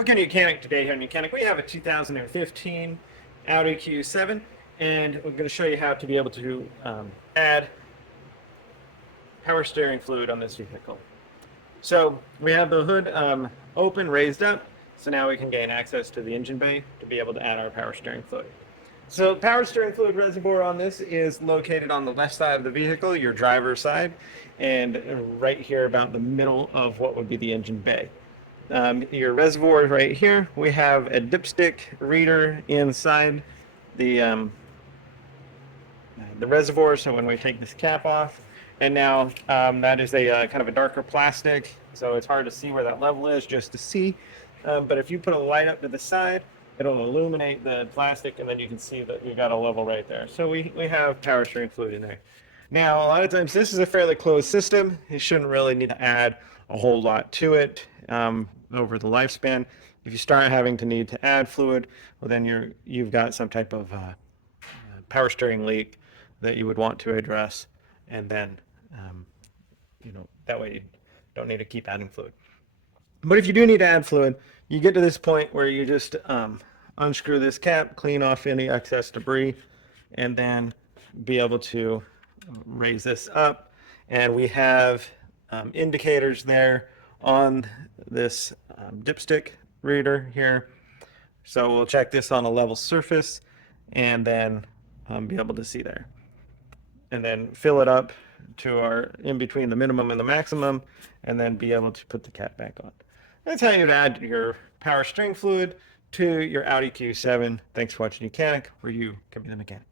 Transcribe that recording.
Okay, Mechanic, today here in Mechanic, we have a 2015 Audi Q7, and we're going to show you how to be able to add power steering fluid on this vehicle. So we have the hood open, raised up, so now we can gain access to the engine bay to be able to add our power steering fluid. So power steering fluid reservoir on this is located on the left side of the vehicle, your driver's side, and right here about the middle of what would be the engine bay. Your reservoir is right here. We have a dipstick reader inside the reservoir. So when we take this cap off, and now that is a kind of a darker plastic, so it's hard to see where that level is just to see. But if you put a light up to the side, it'll illuminate the plastic, and then you can see that you've got a level right there. So we have power steering fluid in there. Now, a lot of times this is a fairly closed system. You shouldn't really need to add a whole lot to it over the lifespan. If you start having to need to add fluid, well, then you've got some type of power steering leak that you would want to address, and then that way you don't need to keep adding fluid. But if you do need to add fluid, you get to this point where you just unscrew this cap, clean off any excess debris, and then be able to raise this up. And we have indicators there on this dipstick reader here. So we'll check this on a level surface and then be able to see there. And then fill it up to our in between the minimum and the maximum, and then be able to put the cap back on. That's how you'd add your power steering fluid to your Audi Q7. Thanks for watching Mechanic, where you can be the mechanic.